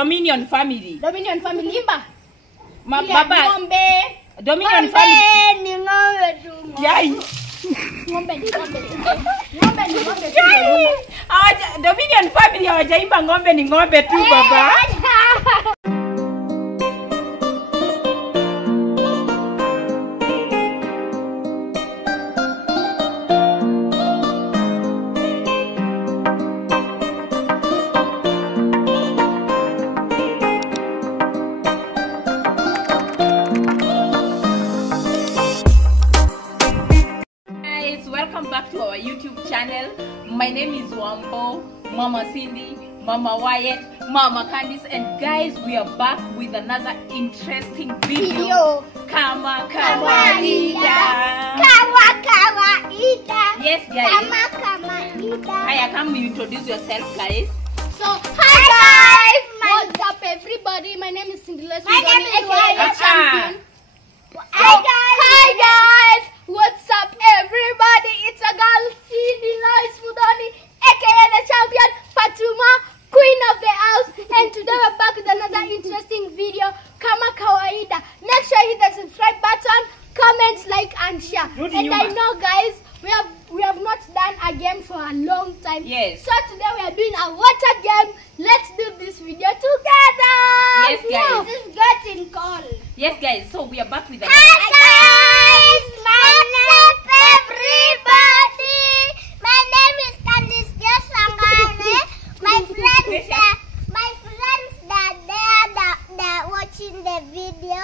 Dominion family. Dominion family imba. Baba. Ngombe. Dominion family. Ni ngombe tu. Yai. Ngombe ni ngombe. Ngombe ni ngombe. Dominion family hawajaimba ngombe ni ngombe tu baba. Welcome back to our YouTube channel. My name is Wambo, Mama Cindy, Mama Wyatt, Mama Candice, and guys, we are back with another interesting video. Kama Kawaida. Yes, guys. Hiya, come you introduce yourself, guys. So, hi guys. What's up, everybody? My name is Cindy. My name is Wyatt. Hi guys. What's up, everybody? It's a girl, Cindy Lois Mudoni, aka the champion, Fatuma, queen of the house. And today we're back with another interesting video, Kama Kawaida. Make sure you hit the subscribe button, comment, like, and share. And I know, guys, we have not done a game for a long time. Yes. So today we are doing a water game. Let's do this video together. Yes, guys. This is getting cold. Yes, guys. So we are back with another. Hi guys, what's up, everybody? My name is Candice Jesangane. My friends that they're watching the video.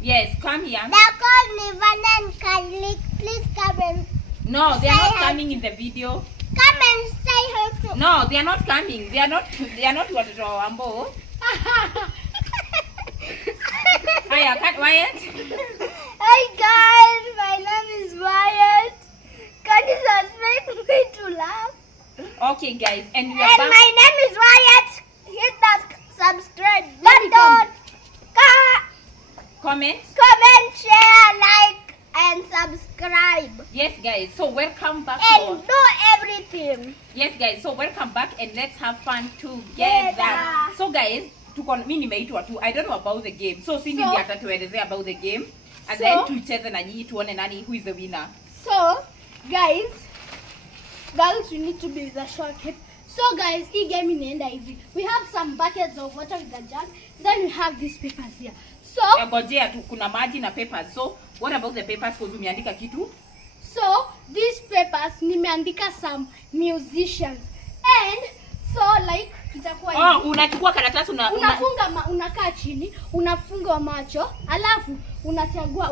Yes, come here. They're called Nivana and Kalik. Please come and no, they are not coming in the video. come and say hello. No, they are not coming. They are not what to Wambo. Hiya, cut Wyatt. Hi guys, my name is Wyatt. Candice has made me to laugh. Okay, guys, and we are And back. my name is Wyatt. Hit that subscribe button. Comment. Comment, share, like, and subscribe. Yes, guys. So welcome back. And do everything. Yes, guys. So welcome back and let's have fun together. Yeah. So, guys, mimi nimeitwa tu. I don't know about the game. So, Cindy ndiye atatuelezea about the game. And then tucheze na nyinyi tuone nani who is the winner. So, guys, we need to be the short hip. So, guys, hii game inaenda hivi. We have some buckets of water with the jug. Then we have these papers here. So, ngojea tu kuna maji na papers. So, what about the papers cuz umeandika kitu? So, these papers nimeandika some musicians. And so like itakuwa hivi. Unachukua karatasi unakaa chini, unafunga macho, alafu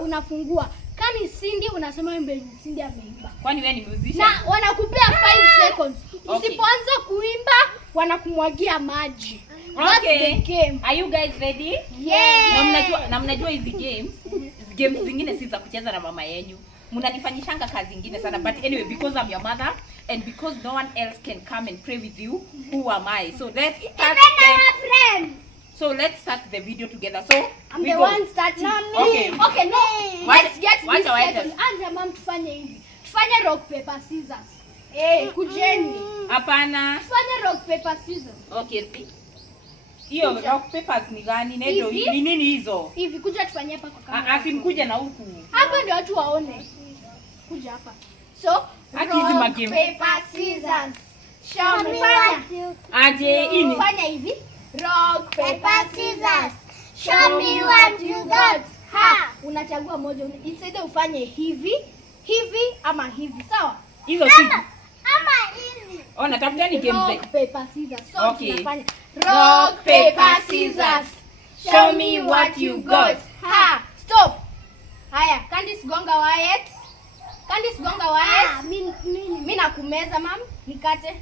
unafungua. Kani Cindy unasema wimbo Cindy ameimba. Kwani wewe ni musician? Na wanakupea 5 seconds. Usipoanza kuimba wanakumwagia maji. Okay. That's the game. Are you guys ready? Yeah. Na mnajua hizi games zingine si za kucheza na mama yenu. Mnanifanyishanga kazi nyingine sana, but anyway, because I'm your mother and because no one else can come and pray with you, who am I? So let's start. Even our friends. So let's start the video together. So I'm the one starting. Okay. Okay, no. Let's get this settled. Anja mom tufanye hivi. Tufanye rock paper scissors. Kujeni. Hapana. Tufanye rock paper scissors. Okay. Hiyo rock papers ni gani? Ndio ni nini hizo? Hivi kuja tufanye hapa kwa kamera. Asimkuja na huku. Hapa ndio watu waone. Kuja hapa. So, rock paper scissors. Show me what you. Aje ini. Fanya hivi. Rock paper scissors. Show me what you got. Ha, unachagua moja. Either ufanye hivi ama hivi. Sawa? Hizo si. Ama hivi. Natafuta ni game Rock paper scissors. So okay. Tunafanya rock paper scissors. Show me what you got. Ha, stop. Haya, Candice gonga Wyatt. Mimi nakumeza mam, nikate.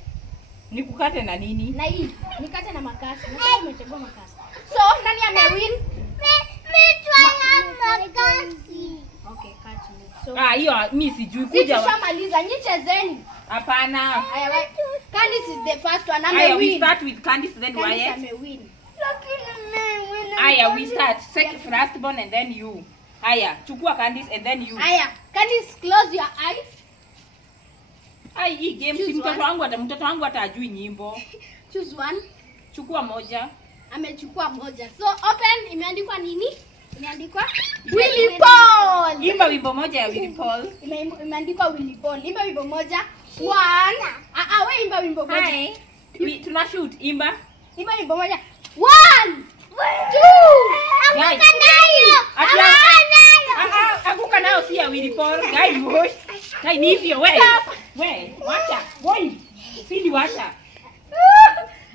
Nikukate na nini? Na hii, nikate na makasi. Na umechagua makasi. So, nani amewin? Mimi twa makasi. Okay, cut me. So, hiyo mimi sijui kuja. Tushamaliza, nyechezeni. Hapana. Haya, Candice is the first one. Haya, we start with Candice then Wyatt. Candice amewin. Haya, we start. First born and then you. Haya, chukua Candice and then you. Haya, Candice, close your eyes. Hii game si mtoto wangu atajui nyimbo. Choose one. Chukua moja. amechukua moja. So open, imeandikwa nini? Imeandikwa Willy Paul. Imba wimbo moja ya Willy Paul. Imeandikwa Willy Paul. Imba wimbo moja. 1. Wewe imba wimbo moja. Hai. Tuna shoot imba. Imba wimbo moja. 1 2 Guys. Akuka nayo si ya Willy Paul. Guys, boy. Guys, ni hivyo wewe. Wewe, wacha. Boy. Sindi wacha.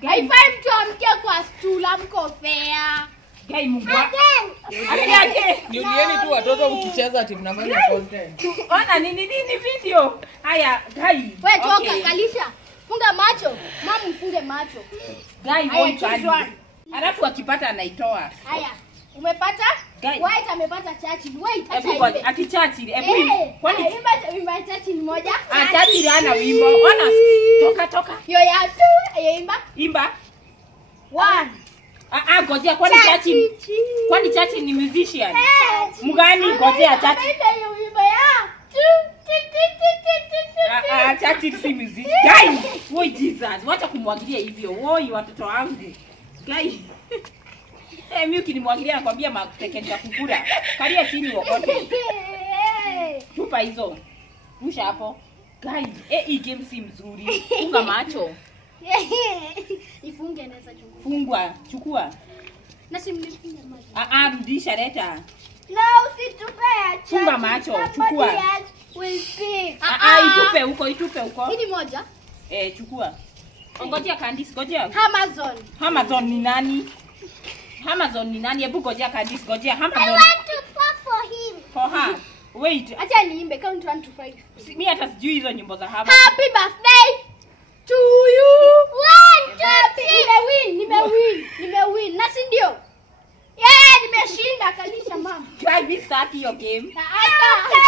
Haifai mtu amke kwa stool amko fair. Guys, Mungu. Aje. Niulieni tu watoto mkicheza ati mnafanya content. Ona nini video. Haya, guys. Wewe toka kalisha. Funga macho. Mama mfunge macho. Guys, boy kali. Alafu akipata anaitoa. Haya. Umepata? Guys. White amepata Churchill. White Everybody ati Churchill. Kwani imba Churchill moja? Churchill ana wimbo. Ona toka. Yo ya tu, imba. Imba. 1. Ngojea kwani Churchill ni musician. Mgani ngojea Churchill. Churchill si musician. Guys, woi Jesus, wacha kumwagilia hivyo. Woi watoto wangu. Guys. Mimi ukinimwagilia nakwambia matekenya kukura. Kalia chini wokote. Tupa hizo. Rusha hapo. Guys, hii game si mzuri. Funga macho. Ifunge naweza chukua. Fungwa, chukua. Na simnifunge macho. Rudisha leta. No, usitupea. Funga macho, chukua. Itupe huko. Hili moja. Chukua. Ngojea Candice, ngojea. Amazon ni nani? Hebu ngojea Candice, ngojea Amazon. I want to clap for him. For her. Wait. Acha niimbe count 1 to 5. Mimi hata sijui hizo nyimbo za Amazon. Happy birthday to you. 1 2 3. Nimewin. Na si ndio? Nimeshinda kalisha mama. Try this start your game.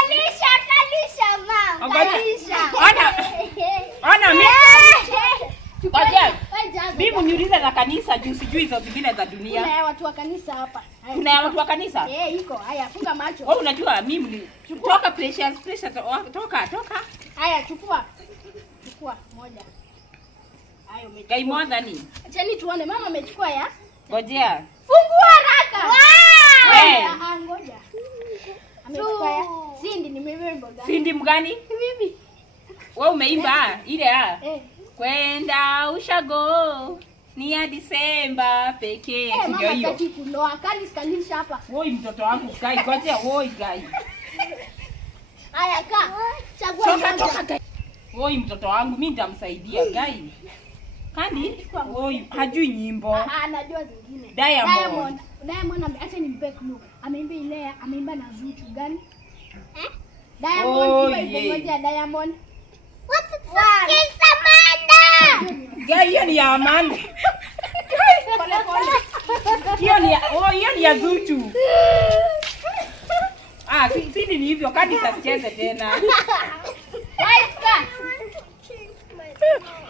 Kalisha mama. Ona mimi. Ngoja. Mimi niulize za kanisa juu sijui hizo zingine za dunia. Kuna watu wa kanisa hapa. Kuna watu wa kanisa? Iko. Haya, funga macho. Wewe unajua mimi toka precious toka. Haya, chukua moja. Hayo umechukua. Gai mwanza ni. Acheni tuone mama amechukua ya. Ngojea. Fungua haraka. Wow. Ngoja. Amechukua ya. Cindy nimebeba gani? Cindy mgani? Bibi. Wewe umeimba ile kwenda ushago ni ya Disemba pekee. Ndio hiyo. Mama kuloa kalisha hapa. Woi mtoto wangu Gai, ngojea woi Gai. Haya chagua moja. Woi mtoto wangu mimi nitamsaidia Gai. Kandi? Woi hajui nyimbo. Anajua zingine. Diamond acha nimpe clue. Ameimba ile ameimba na Zuchu gani? Diamond moja Diamond. What's it? Amanda. Gai hiyo ni ya Amanda. Hiyo ni ya Zuchu. Sindi ni hivyo kandi sasicheze tena.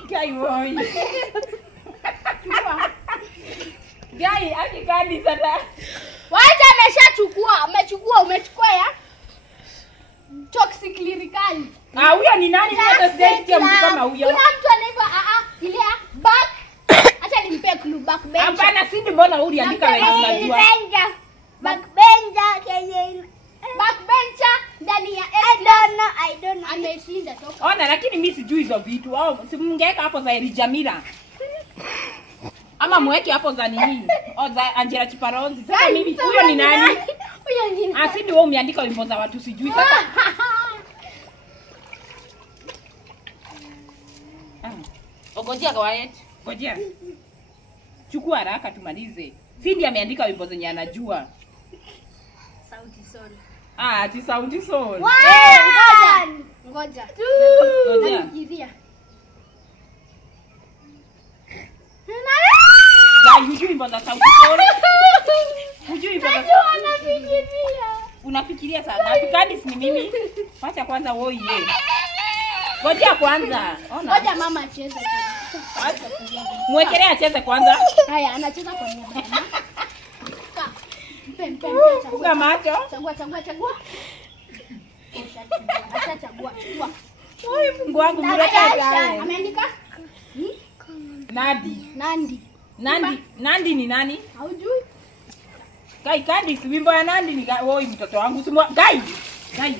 Gai woi. Gai akikandi sana. Wacha ameshachukua. Umechukua ya Toxic Lyrically. Huyo ni nani? Hata sijasikia mtu kama huyo. Kuna mtu anaitwa ile back. Acha nimpe clue backbencher. Hapana, Cindy mbona uliandika wewe unajua? Backbencher ndani ya I don't know. Ameshinda toka. Ona lakini mimi sijui hizo vitu. Si mngeweka hapo za Jamila. Ama mweke hapo za nini? Za Angela Chiparonzi. Sasa mimi huyo ni nani? Cindy wewe umeandika wimbo za watu sijui. Sasa Ngojea Wyatt. Ngojea. Chukua haraka tumalize. Cindy ameandika wimbo zenye anajua. Sauti Sol. Ati Sauti Sol. Ngoja. Nafikiria. Hujui wimbo za Sauti Sol. Hujui wimbo za Unafikiria sana. Candice ni mimi. Acha kwanza woi yeye. Ngojea kwanza. Ona. Ngoja mama acheze. Mwekelea acheze kwanza. Haya, anacheza kwa niaba ya mama. Mpe. Funga macho. Chagua. Acha chagua. Oi Mungu wangu mleta gani? Ameandika? Nandi. Nandi ni nani? Haujui? Kai Candice wimbo ya Nandi ni woi mtoto wangu simwa. Kai.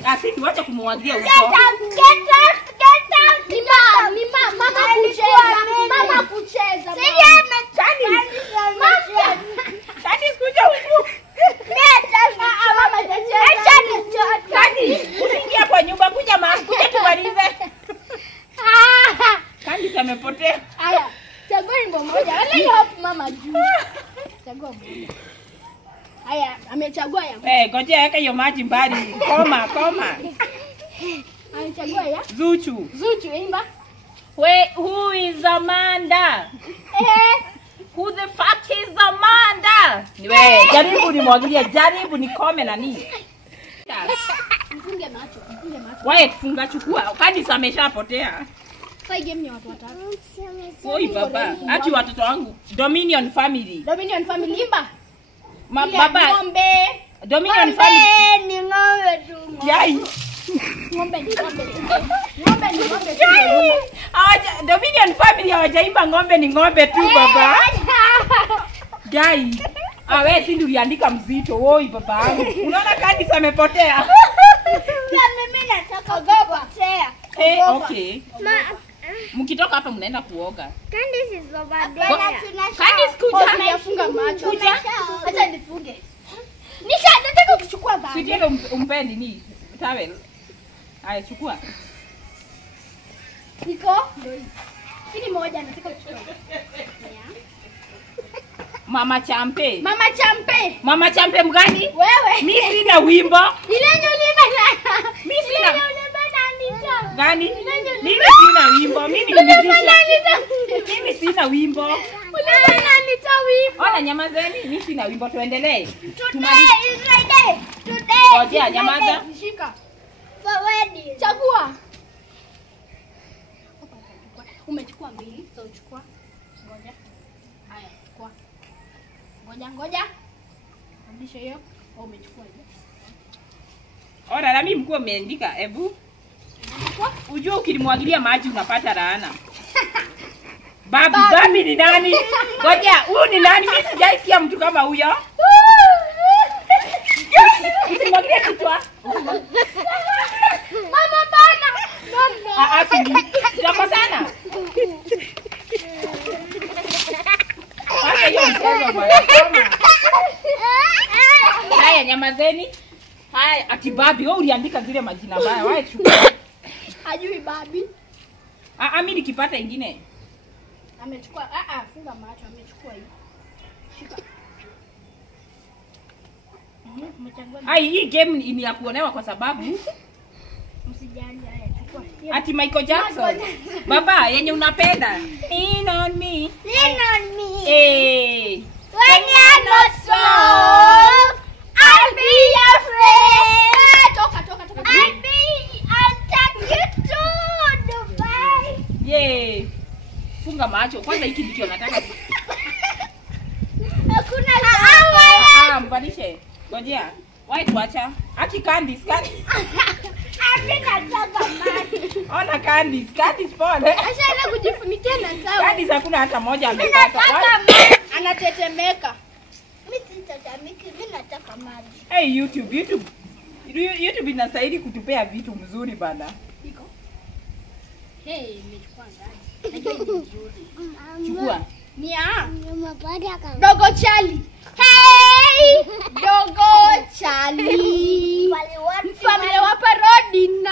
Asidi wacha kumwagia uso. Get out. Ni mama kucheza. Candice kuja huku. Mama tacheza. Candice, usiingia kwa nyumba kuja tumalize. Candice amepotea. Haya, chagua wimbo moja. Wala hope mama juu. Chagua moja. Haya, amechagua ya. Ngoja weka hiyo maji mbali. Koma. Amechagua ya. Zuchu, imba. who is Amanda? Who the fuck is Amanda? Wewe, jaribu nikome nani? Mfunge macho. Wewe funga chukua. Candice ameshapotea. Sasa game ni watu watatu. Oi baba, ati watoto wangu. Dominion family imba. Baba. Ng'ombe. Dominion family. Ni ng'ombe tu. Yai. Ng'ombe ni ng'ombe. Dominion family hawajaimba ng'ombe ni ng'ombe tu baba. Gai. Wewe si ndio uliandika mzito. Oi baba wangu. Unaona Candice amepotea. Mimi nataka kupotea. Okay. Mkitoka hapa mnaenda kuoga. Candice is over there. Candice kuja. Nifunga macho. Kuja. Acha nifunge. Nataka kuchukua bag. Sijui umpendi ni towel. Haya chukua. Niko. Hili moja nataka kuchukua. Mama Champe. Mama Champe mgani? Wewe. Mimi sina wimbo. Ile nyuliba. Mimi sina. Gani? Mimi Ile sina wimbo. Mimi sina wimbo. Ona nyamazeni, mimi sina wimbo tuendelee. Today is Friday. Today. Ngoja nyamaza. Shika. For wedding. Chagua. Umechukua mbili, so chukua. Ngoja. Haya, chukua. Ngoja. Rudisha hiyo. Umechukua hiyo. Ona na mimi mkuu ameandika, hebu. Unajua ukilimwagilia maji unapata laana. Babi ni nani? Ngoja, huyu ni nani? Mimi sijaisikia mtu kama huyo. Usimwagilie kichwa. Mama bana. Asidi. Tutakosana. Acha hiyo mchezo bwana. Haya nyamazeni. Haya ati Babi, wewe uliandika zile majina baya. Wewe chukua. Hajui Babi. Mimi nikipata ingine. Amechukua. Funga macho, amechukua hiyo. Shika. Hii game ni ya kuonewa kwa sababu msijali. Haya chukua. Ati Michael Jackson. Baba, yenye unapenda. Lean on me. When you're not strong, I'll be your friend. Toka. I'll take you to Dubai. Funga macho. Kwanza hiki ndicho nataka. Hakuna sawa. Mbadilishe. Ngojea. Wae tuacha. Aki Candice. Nataka maji. Ona Candice pole. Ashaanza kujifunikia na sawa. Candice hakuna hata moja amepata. Anatetemeka. Mimi sitatamiki, mimi nataka maji. Hey YouTube inastahili kutupea vitu mzuri bana. Iko. Nimechukua ndani. Najua ni mzuri. Chukua. Dogo Charlie. Hey! Dogo Charlie. Familia wa parodi na.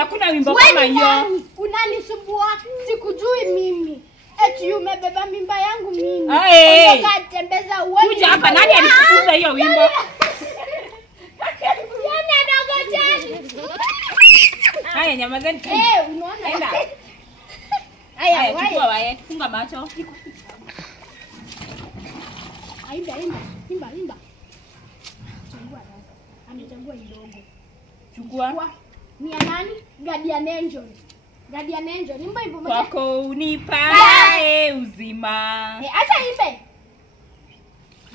Hakuna wimbo kama hiyo. Unanisumbua. Sikujui mimi. Eti umebeba mimba yangu mimi. Ondoka tembeza uone. Kuja hapa nani alikufunza hiyo wimbo? Dogo Charlie. Haya nyamazeni. Unaona? Enda. Haya, chukua wae. Funga macho. Imba. Chagua sasa. Amechagua idogo. Chukua. Ni ya nani? Guardian Angel. Imba hivyo moja. Kwako unipae uzima. Acha imbe.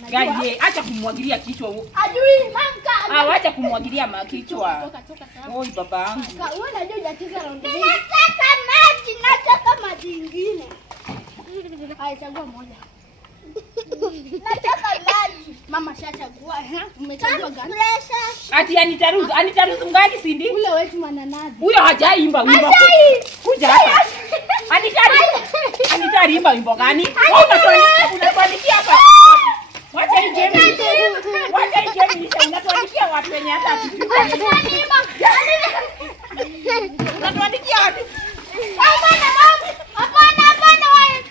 Gaje, acha kumwagilia kichwa. Ajui manka. Acha kumwagilia kichwa. Toka. Oi babangu. Wewe unajua hujacheza round hii. Nataka maji ingine. Haya chagua moja. Nataka lunch. Mama shachagua, umechagua gani? Ati anitaruzu ngani Cindy? Ule wetu mananazi. Huyo hajaimba wimbo. Kuja hapa. Anitarimba wimbo gani? Unatuandikia hapa. Wacha hii game. Unatuandikia watu wenye hata hatujui. Unatuandikia watu. Hapana wewe.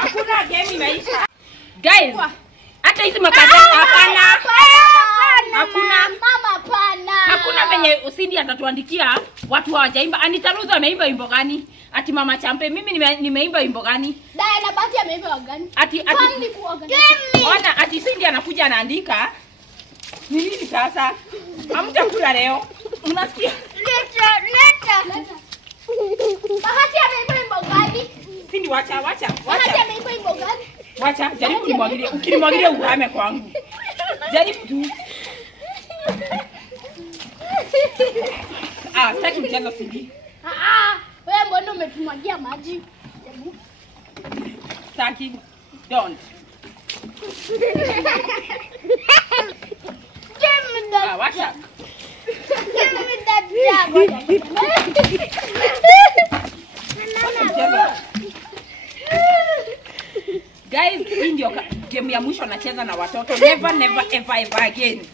Hakuna game imeisha. Guys, hata hizi makata hapana. Hakuna venye Cindy atatuandikia watu hawajaimba. Anitaruzu ameimba wimbo gani? Ati Mama Champe mimi nimeimba wimbo gani? Diana Bati ameimba gani? Ati ona ati Cindy anakuja anaandika. Ni nini sasa? Hamtakula leo. Unasikia? Leta. Bahati ameimba wimbo gani? Cindy wacha. Bahati ameimba wimbo gani? Wacha, jaribu kunimwagilia. Ukinimwagilia uhame kwangu. Jaribu tu. Sitaki mchezo Cindy. Wewe mbona umetumwagia maji? Sitaki. Don't. Wacha. Give me that jug. Guys, hii ndio game ya mwisho nacheza na watoto. Never ever again.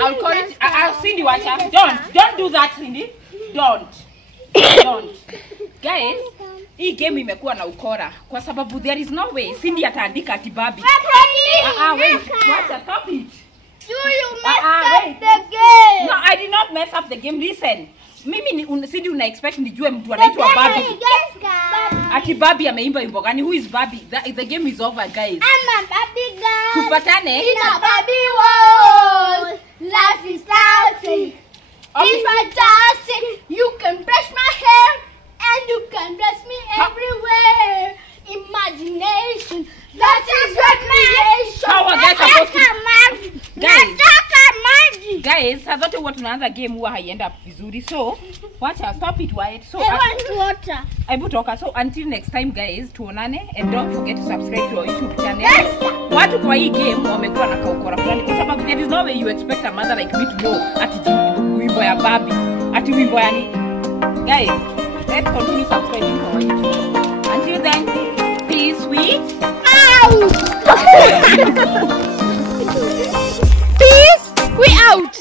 I'll call it. Cindy, wacha. Don't do that, Cindy. Don't. Guys, hii game imekuwa na ukora kwa sababu there is no way Cindy ataandika ati Barbie. Wait. Wacha, stop it. Do you mess wait. up the game? No, I did not mess up the game. Listen. Mimi Cindy una expect nijue mtu anaitwa Barbie. Ati Barbie ameimba wimbo gani? Who is Barbie? The game is over, guys. I'm a Barbie girl. Tupatane. In a Barbie world. Life is starting. It's fantastic. You can brush my hair and you can dress me everywhere. Imagination. That is recreation. How are guys supposed to? Magic. Guys, saa zote huwa tunaanza game huwa haienda vizuri. So, wacha stop it Wyatt. So, I want water. Aibu toka. So, until next time guys, tuonane and don't forget to subscribe to our YouTube channel. Watu kwa hii game wamekuwa na kaukora fulani kwa sababu there is no way you expect a mother like me to know ati wimbo ya Barbie, ati wimbo ya nini. Guys, let's continue subscribing to our YouTube. Until then, peace we Peace, we out.